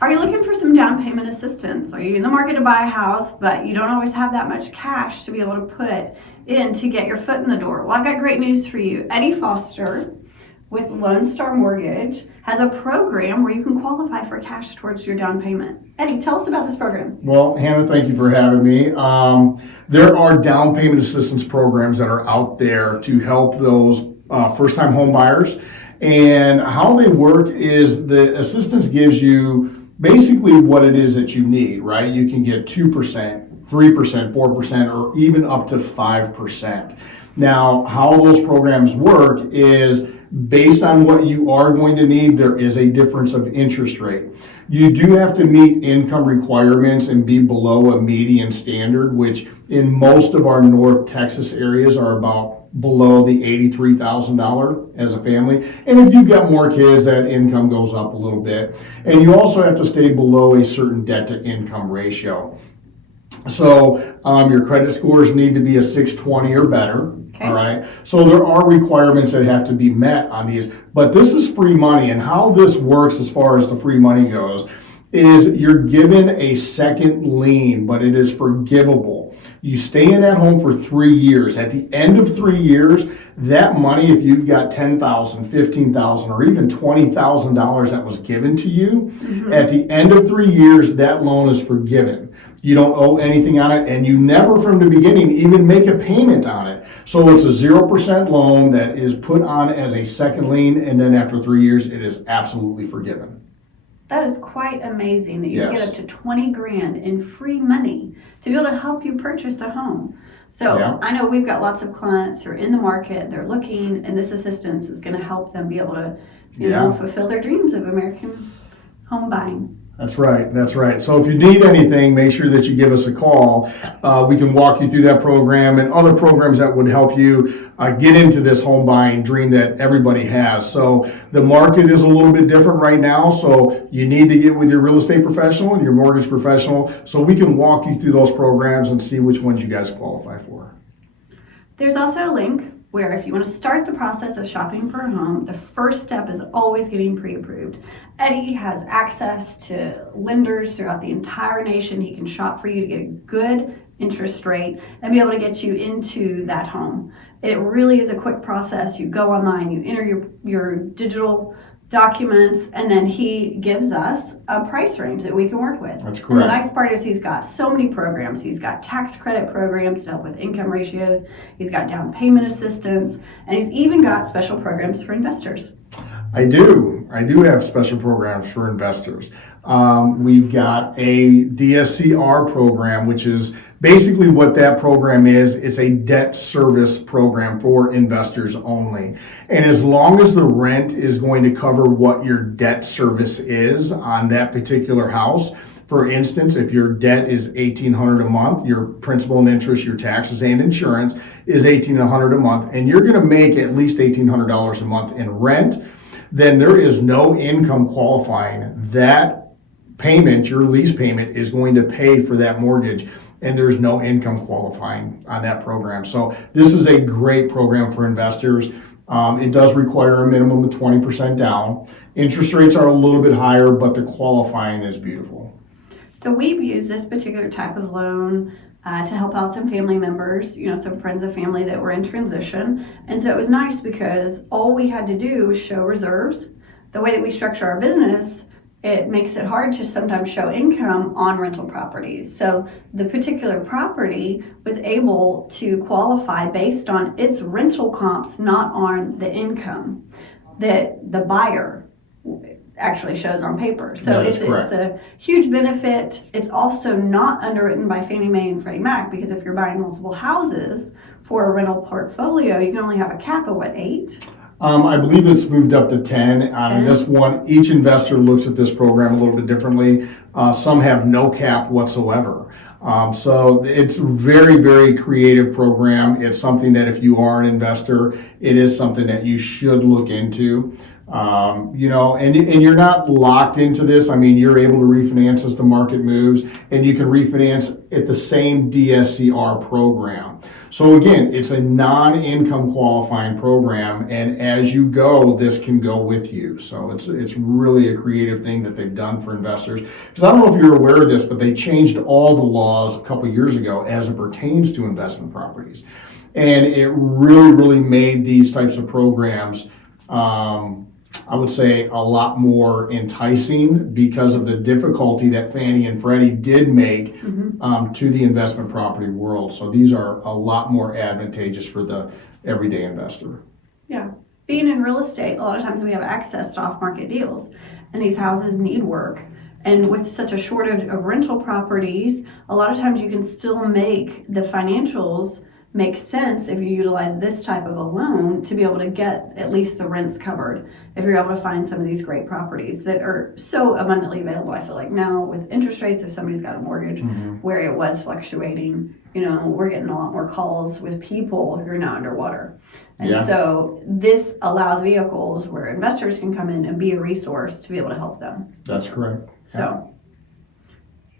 Are you looking for some down payment assistance? Are you in the market to buy a house, but you don't always have that much cash to be able to put in to get your foot in the door? Well, I've got great news for you. Eddy Foster with Lone Star Mortgage has a program where you can qualify for cash towards your down payment. Eddy, tell us about this program. Well, Hannah, thank you for having me. There are down payment assistance programs that are out there to help those first-time home buyers. And how they work is the assistance gives you basically what it is that you need, right? You can get 2%, 3%, 4%, or even up to 5%. Now, how those programs work is based on what you are going to need, there is a difference of interest rate. You do have to meet income requirements and be below a median standard, which in most of our North Texas areas are about below the $83,000 as a family. And if you've got more kids, that income goes up a little bit. And you also have to stay below a certain debt to income ratio. So your credit scores need to be a 620 or better. Okay. All right. So there are requirements that have to be met on these, but this is free money. And how this works as far as the free money goes is you're given a second lien, but it is forgivable. You stay in that home for 3 years. At the end of 3 years, that money, if you've got $10,000, $15,000, or even $20,000 that was given to you, at the end of 3 years, that loan is forgiven. You don't owe anything on it, and you never from the beginning even make a payment on it. So it's a 0% loan that is put on as a second lien, and then after 3 years, it is absolutely forgiven. That is quite amazing that you can get up to 20 grand in free money to be able to help you purchase a home. So I know we've got lots of clients who are in the market, they're looking, and this assistance is going to help them be able to, you know, fulfill their dreams of American home buying. That's right. That's right. So if you need anything, make sure that you give us a call. We can walk you through that program and other programs that would help you get into this home buying dream that everybody has. So the market is a little bit different right now. So you need to get with your real estate professional and your mortgage professional so we can walk you through those programs and see which ones you guys qualify for. There's also a link where if you want to start the process of shopping for a home, the first step is always getting pre-approved. Eddy has access to lenders throughout the entire nation. He can shop for you to get a good interest rate and be able to get you into that home. It really is a quick process. You go online, you enter your digital documents, and then he gives us a price range that we can work with. That's correct. And the nice part is he's got so many programs. He's got tax credit programs to help with income ratios. He's got down payment assistance, and he's even got special programs for investors. I do have special programs for investors. We've got a DSCR program, which is basically what that program is. It's a debt service program for investors only. And as long as the rent is going to cover what your debt service is on that particular house, for instance, if your debt is $1,800 a month, your principal and interest, your taxes and insurance is $1,800 a month, and you're going to make at least $1,800 a month in rent, then there is no income qualifying. That payment, your lease payment, is going to pay for that mortgage, and there's no income qualifying on that program. So this is a great program for investors. It does require a minimum of 20% down. Interest rates are a little bit higher, but the qualifying is beautiful. So we've used this particular type of loan to help out some family members, you know, some friends of family that were in transition. And so it was nice because all we had to do was show reserves. The way that we structure our business, it makes it hard to sometimes show income on rental properties. So the particular property was able to qualify based on its rental comps, not on the income that the buyer actually shows on paper. So it's a huge benefit. It's also not underwritten by Fannie Mae and Freddie Mac, because if you're buying multiple houses for a rental portfolio, you can only have a cap of what, 8? I believe it's moved up to 10. On this one, each investor looks at this program a little bit differently. Some have no cap whatsoever. So it's a very, very creative program. It's something that if you are an investor, it is something that you should look into. And you're not locked into this. I mean, you're able to refinance as the market moves, and you can refinance at the same DSCR program. So again, it's a non-income qualifying program, and as you go, this can go with you. So it's really a creative thing that they've done for investors. Because I don't know if you're aware of this, but they changed all the laws a couple years ago as it pertains to investment properties. And it really, really made these types of programs, I would say, a lot more enticing because of the difficulty that Fannie and Freddie did make to the investment property world. So these are a lot more advantageous for the everyday investor. Yeah. Being in real estate, a lot of times we have access to off-market deals, and these houses need work. And with such a shortage of rental properties, a lot of times you can still make the financials make sense if you utilize this type of a loan to be able to get at least the rents covered. If you're able to find some of these great properties that are so abundantly available, I feel like now with interest rates, if somebody's got a mortgage where it was fluctuating, we're getting a lot more calls with people who are now underwater. And so this allows vehicles where investors can come in and be a resource to be able to help them. That's correct. So